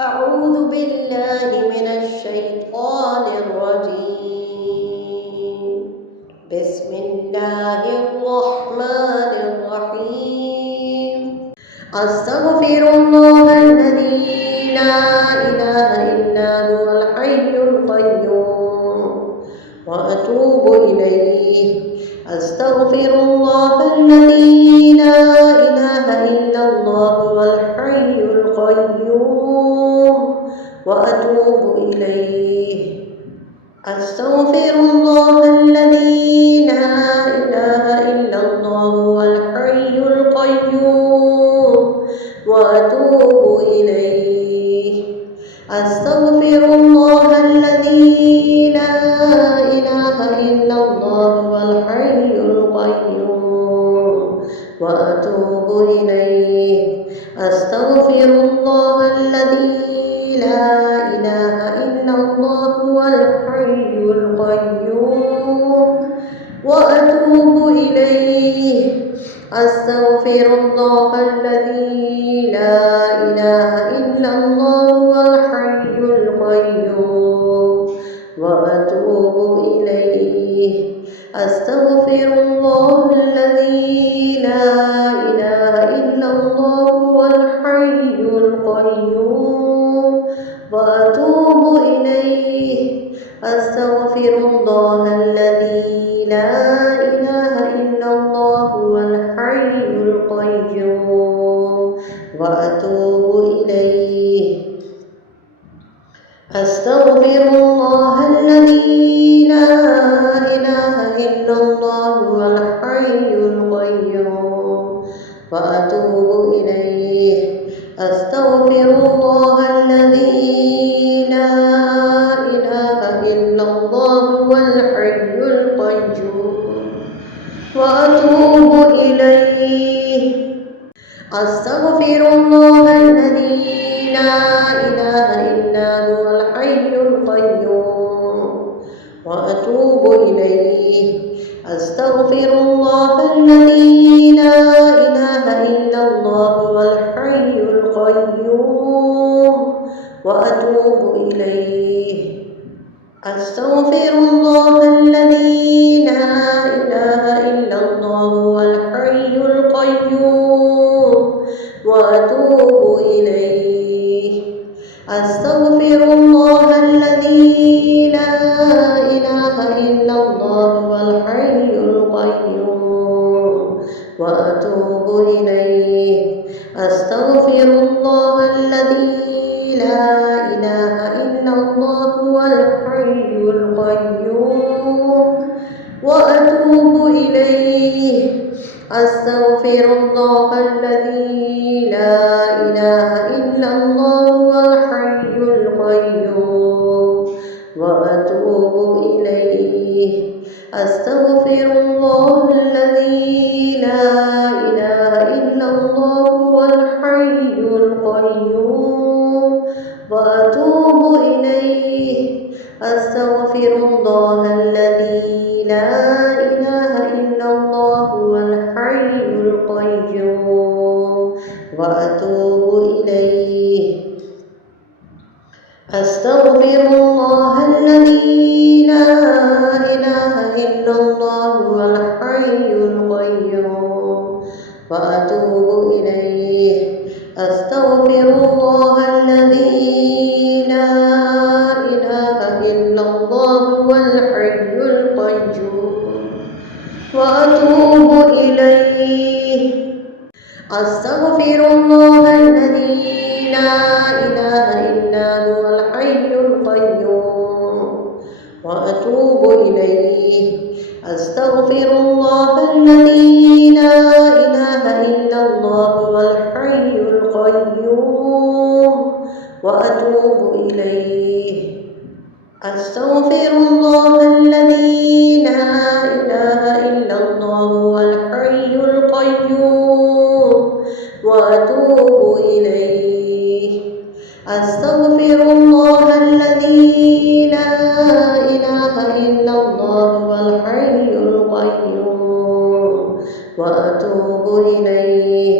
أعوذ بالله من الشيطان الرجيم. بسم الله الرحمن الرحيم. أستغفر الله الذي لا إله إلا هو الحي القيوم وأتوب إليه. أستغفر الله الذي لا إله إلا الله هو الحي القيوم وأتوب إليه. أستغفر الله الذي لا إله إلا الله هو الحي القيوم وأتوب إليه. أستغفر الله الذي لا إله إلا الله هو الحي القيوم وأتوب إليه. أستغفر الله الذي لا إله إلا الله هو الحي القيوم وأتوب إليه. أستغفر الله الذي لا إله إلا الله هو الحي القيوم وأتوب إليه. أستغفر الله الذي لا إله إلا الله هو الحي القيوم وأتوب إليه. أستغفر الله الذي لا إله إلا الله هو الحي القيوم وأتوب إليه. أستغفر الله الذي لا إله إلا الله هو الحي القيوم وأتوب إليه. أستغفر الله الذي لا إله إلا الله هو الحي القيوم وأتوب إليه. أستغفر الله الذي لا إله إلا هو الحي القيوم وأتوب إليه. أستغفر الله الذي لا إله إلا الله هو الحي القيوم وأتوب إليه. أستغفر الله الذي لا إله إلا الله هو الحي القيوم وأتوب إليه. أستغفر الله الذي لا إله إلا الله هو الحي القيوم وأتوب إليه. أستغفر الله الذي لا إله إلا الله هو الحي القيوم وأتوب إليه. أستغفر الله الذي لا إله إلا الله هو الحي القيوم وأتوب إليه. أستغفر الله الذي لا إله إلا الله هو الحي القيوم وأتوب إليه. أستغفر الله الذي لا إله إلا الله هو الحي القيوم وأتوب إليه. أستغفر الله الذي لا إله إلا الله هو الحي القيوم وأتوب إليه. أستغفر الله الذي لا إله إلا الله هو الحي القيوم وأتوب إليه. أستغفر الله الذي لا إله إلا هو الحي القيوم وأتوب إليه. أستغفر الله الذي لا إله إلا الله هو الحي القيوم وأتوب إليه. أستغفر الله الذي لا إله إلا الله هو الحي القيوم وأتوب إليه. أستغفر الله الذي لا إله إلا الله هو الحي القيوم وأتوب إليه.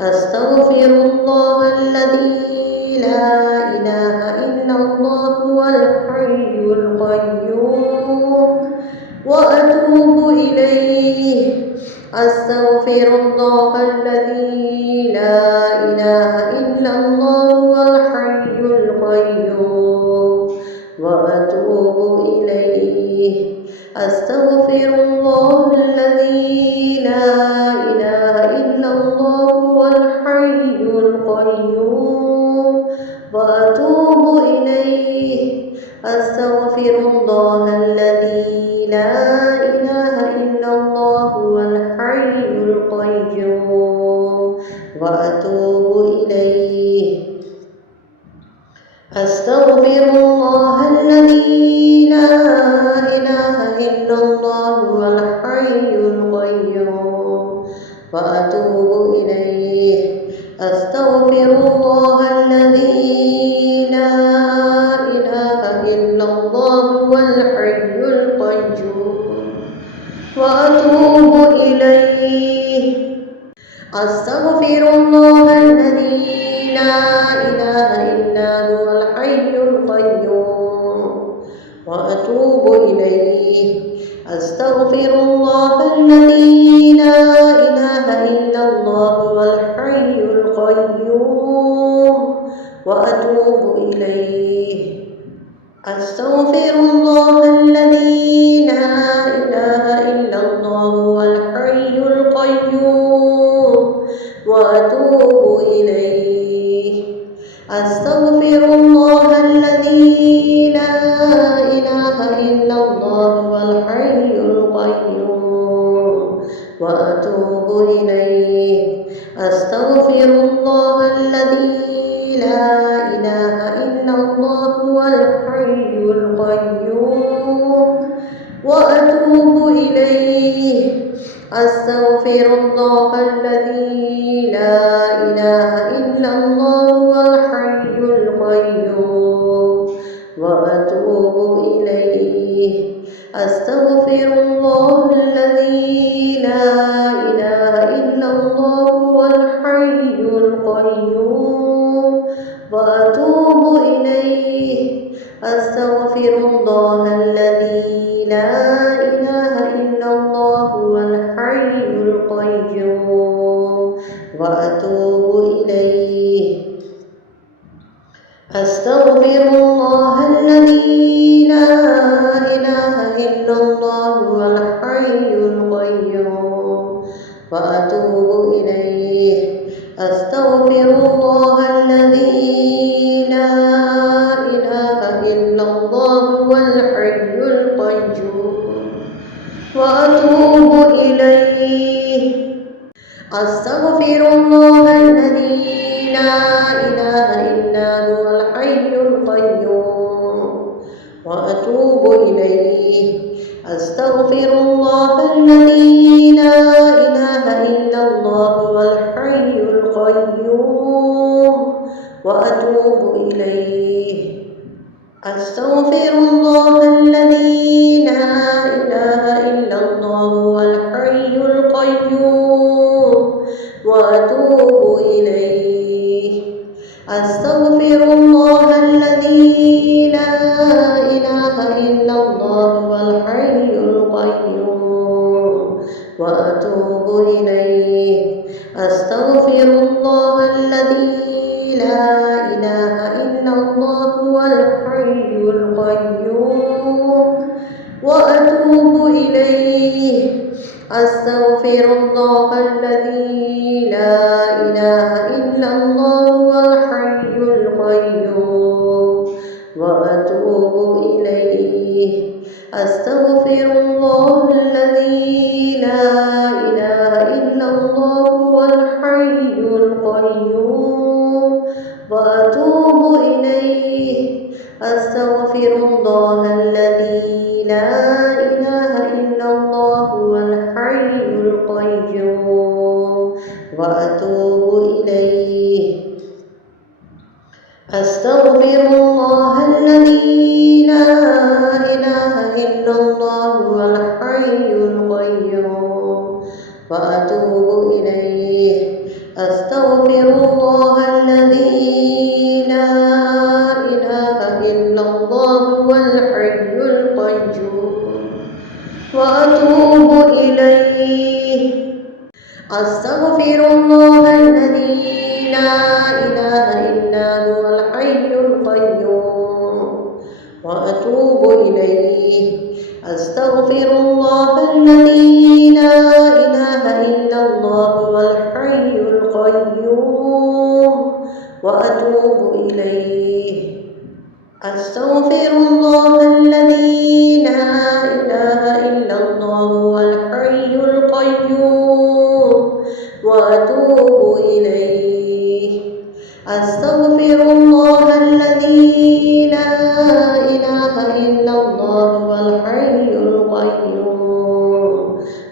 أستغفر الله الذي لا إله إلا الله هو الحي القيوم وأتوب إليه أستغفر الله الذي لا إله إلا الله هو الحي القيوم وأتوب إليه أستغفر الله الذي لا إله إلا الله هو الحي القيوم وأتوب إليه أستغفر الله الذي لا إله إلا الله هو الحي القيوم وأتوب إليه أستغفر الله الذي لا إله إلا الله هو الحي القيوم وأتوب إليه أستغفر الله الذي لا إله إلا الله هو الحي القيوم وأتوب إليه أستغفر الله الذي لا إله إلا هو الحي القيوم وأتوب إليه أستغفر الله الذي لا إله إلا الله هو الحي القيوم وأتوب إليه أستغفر الله الذي لا إله إلا الله هو الحي القيوم وأتوب إليه أستغفر الله الذي لا إله إلا الله هو الحي القيوم وأتوب إليه أستغفر الله الذي لا إله إلا الله هو الحي القيوم وأتوب إليه أستغفر الله الذي لا إله إلا الله هو الحي القيوم وأتوب إليه أستغفر الله الذي لا إله إلا الله هو الحي القيوم وأتوب إليه أستغفر الله الذي لا إله إلا الله هو الحي القيوم وأتوب إليه أستغفر الله الذي لا إله إلا الله هو الحي القيوم وأتوب إليه أستغفر الله الذي لا إله إلا الله هو الحي القيوم وأتوب إليه أستغفر الله الذي لا إله إلا هو الحي القيوم وأتوب إليه أستغفر الله الذي لا إله إلا الله هو الحي القيوم وأتوب إليه أستغفر الله الذي لا إله إلا الله هو الحي القيوم وأتوب إليه أستغفر الله الذي لا إله إلا الله هو الحي القيوم وأتوب إليه أستغفر الله الذي لا إله إلا الله هو الحي القيوم وأتوب إليه أستغفر الله الذي لا إله إلا الله هو الحي القيوم وأتوب إليه أستغفر الله الذي لا إله إلا الله هو الحي القيوم وأتوب إليه أستغفر الله الذي لا إله إلا الله هو الحي القيوم وأتوب إليه أستغفر الله الذي لا إله إلا الله هو الحي القيوم وأتوب إليه أستغفر الله الذي لا أستغفر الله الذي لا إله إلا هو الحي القيوم وأتوب إليه أستغفر الله الذي لا إله إلا الله هو الحي القيوم وأتوب إليه أستغفر الله الذي لا إله إلا الله هو الحي القيوم وأتوب إليه أستغفر الله الذي لا إله إلا الله هو الحي القيوم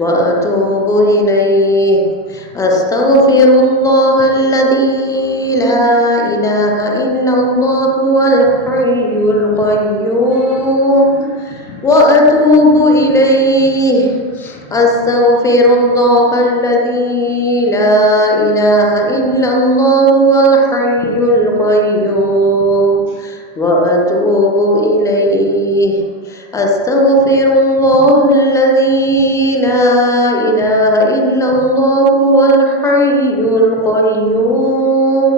وأتوب إليه أستغفر الله الذي لا إله إلا الله هو الحي القيوم وأتوب إليه أستغفر الله الذي لا إله إلا الله هو الحي القيوم وأتوب إليه أستغفر الله الذي لا إله إلا الله هو الحي القيوم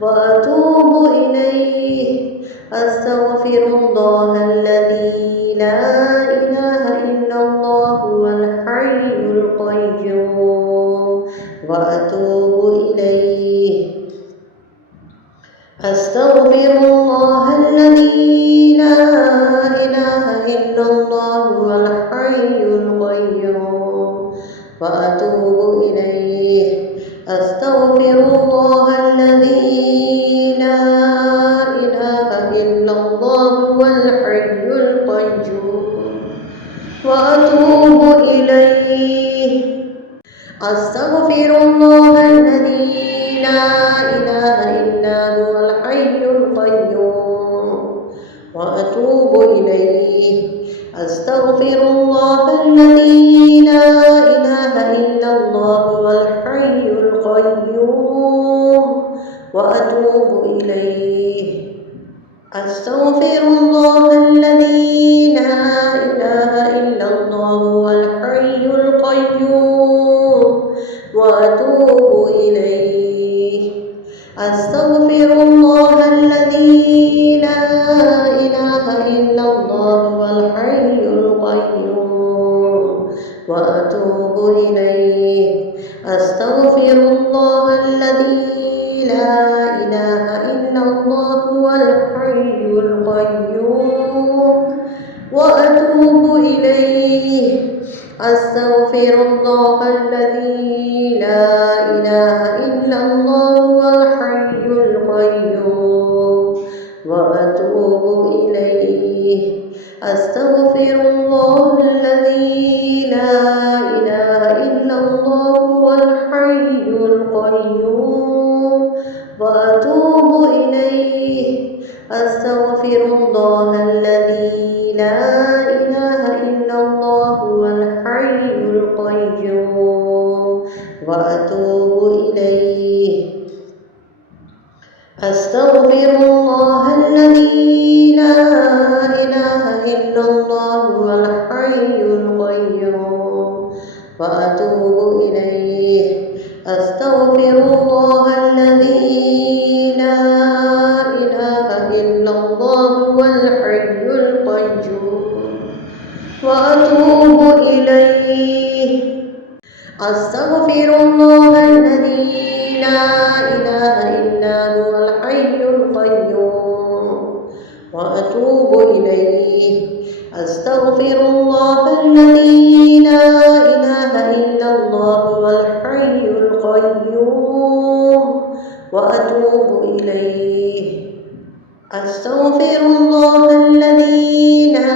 وأتوب إليه أستغفر الله الذي لا إله إلا الله هو الحي القيوم وأتوب إليه أستغفر الله الذي لا إله إلا الله هو الحي القيوم وأتوب إليه أستغفر الله الذي لا إله إلا الله هو الحي القيوم وأتوب إليه أستغفر الله الذي لا إله إلا هو الحي القيوم وأتوب إليه أستغفر الله الذي لا إله إلا الله هو الحي القيوم وأتوب إليه أستغفر الله الذي لا إله إلا الله هو الحي القيوم وأتوب إليه أستغفر الله الذي لا إله إلا الله هو الحي القيوم وأتوب إليه أستغفر الله الذي لا إله إلا الله هو الحي القيوم وأتوب إليه أستغفر الله الذي لا إله إلا الله هو الحي القيوم وأتوب إليه أستغفر الله الذي لا إله إلا الله هو الحي القيوم وأتوب إليه أستغفر الله الذي لا إله إلا الله هو الحي القيوم وأتوب إليه أستغفر الله الذي لا إله إلا الله هو الحي القيوم وأتوب إليه أستغفر الله الذي لا إله إلا الله هو الحي القيوم وأتوب إليه أستغفر الله الذي لا إله إلا هو الحي القيوم وأتوب إليه أستغفر الله الذي لا إله إلا الله هو الحي القيوم وأتوب إليه أستغفر الله الذي لا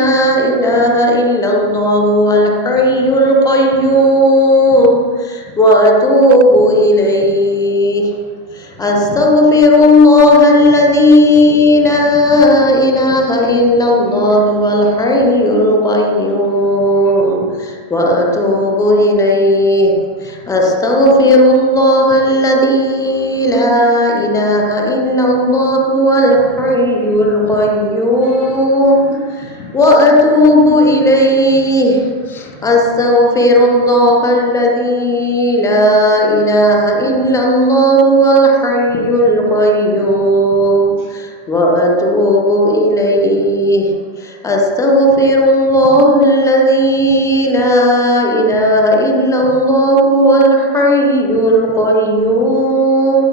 إله إلا الله هو الحي القيوم وأتوب إليه أستغفر الله الذي لا إله إلا الله هو الحي القيوم وأتوب إليه أستغفر الله الذي لا إله إلا الله هو الحي القيوم وأتوب إليه أستغفر الله الذي لا إله إلا الله الحي القيوم وأتوب إليه أستغفر الله الذي لا إله إلا الله الحي القيوم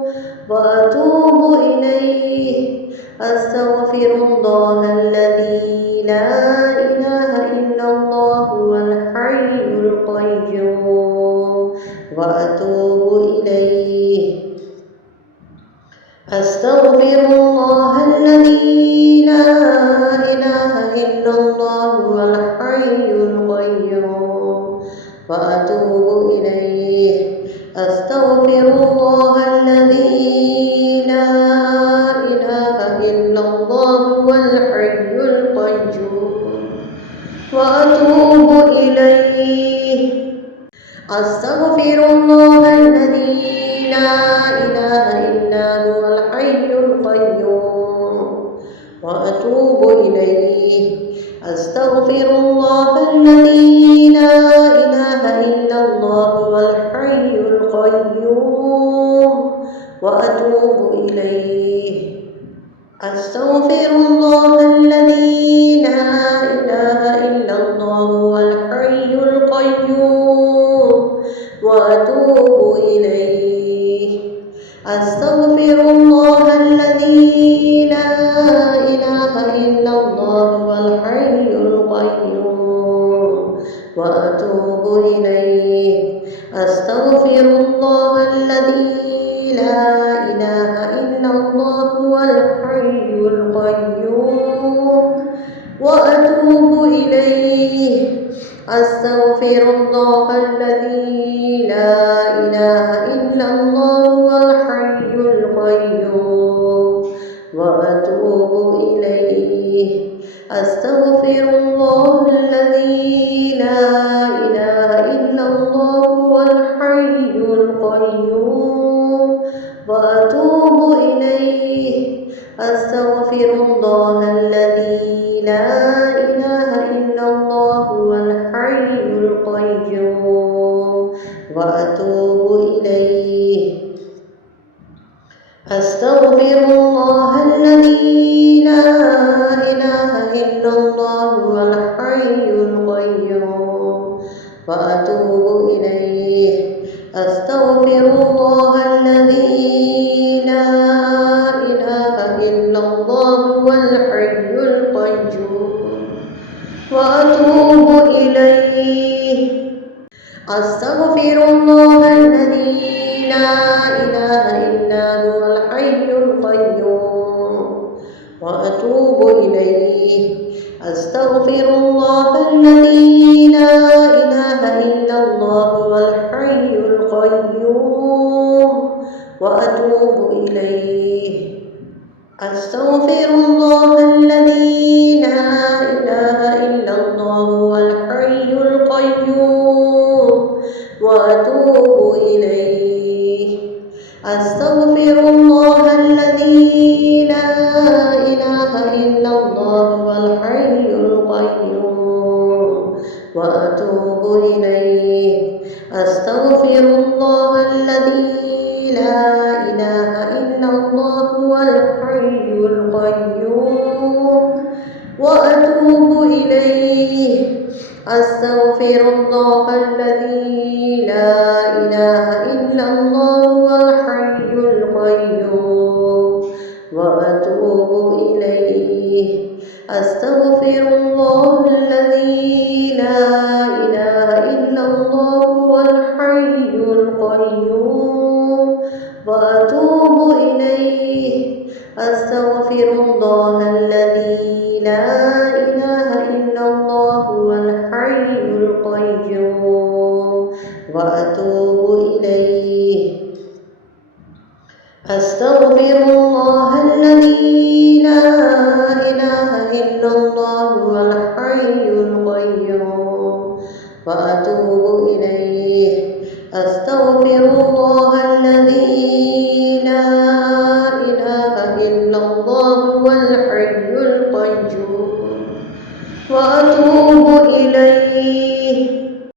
وأتوب إليه أستغفر الله الذي لا إله إلا الله الحي القيوم وأتوب إليه أستغفر الله الذي لا إله إلا الله الحي القيوم وأتوب إليه أستغفر الله الذي لا إله إلا الله الحي القيوم وأتوب إليه أستغفر الله الذي لا إله إلا هو الحي القيوم وأتوب إليه أستغفر الله الذي لا إله إلا الله الحي القيوم وأتوب إليه أستغفر الله الذي لا إله إلا الله الحي القيوم وأتوب إليه أستغفر الله الذي لا إله إلا الله الحي القيوم وأتوب إليه أستغفر الله الذي لا إله إلا الله الحي القيوم وأتوب إليه أستغفر الله الذي لا إله إلا الله الحي القيوم وأتوب إليه أستغفر الله الذي لا إله إلا الله الحي القيوم وأتوب إليه أستغفر الله الذي لا إله إلا الله الحي القيوم وأتوب إليه أستغفر الله الذي لا إله إلا الله الحي القيوم وأتوب إليه أستغفر الله الذي لا إله إلا الله الحي القيوم وأتوب إليه أستغفر الله الذي لا إله إلا هو الحي القيوم وأتوب إليه أستغفر الله الذي لا إله إلا الله الحي القيوم وأتوب إليه أستغفر الله الذي لا إله إلا الله الحي القيوم وأتوب إليه أستغفر الله الذي لا إله إلا الله الحي القيوم وأتوب إليه أستغفر الله الذي لا إله إلا الله الحي القيوم وأتوب إليه أستغفر الله الذي لا إله إلا الله الحي القيوم وأتوب إليه أستغفر الله الذي لا إله إلا الله الحي القيوم وأتوب إليه أستغفر الله الذي لا إله إلا الله الحي القيوم وأتوب إليه أستغفر الله الذي لا إله إلا الله الحي القيوم وأتوب إليه أستغفر الله الذي لا إله إلا الله الحي القيوم وأتوب إليه